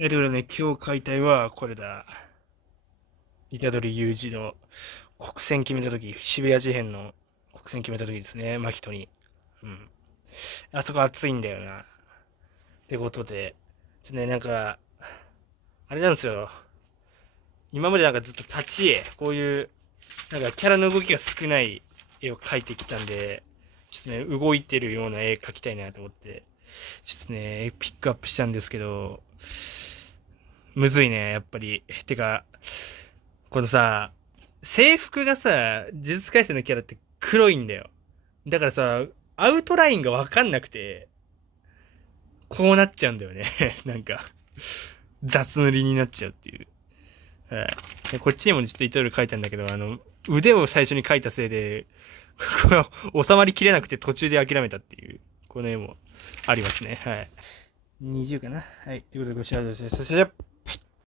ということでね、今日解いたいはこれだ。虎杖裕二の国選決めた時、渋谷事変の国選決めた時ですね、牧人に。うん。あそこ熱いんだよな。ってことで、なんか、あれなんですよ。今までなんかずっと立ち絵、こういう、なんかキャラの動きが少ない絵を描いてきたんで、動いてるような絵描きたいなと思って、ピックアップしたんですけど、むずいね、やっぱり。てか、このさ、制服がさ、呪術廻戦のキャラって黒いんだよ。だからさ、アウトラインがわかんなくて、こうなっちゃうんだよね。なんか、雑塗りになっちゃうっていう。はい。でこっちにもちょっといろいろ書いたんだけど、腕を最初に書いたせいで、これ収まりきれなくて途中で諦めたっていう、この絵もありますね。はい。20かな。はい。ということでご視聴ありがとうございました。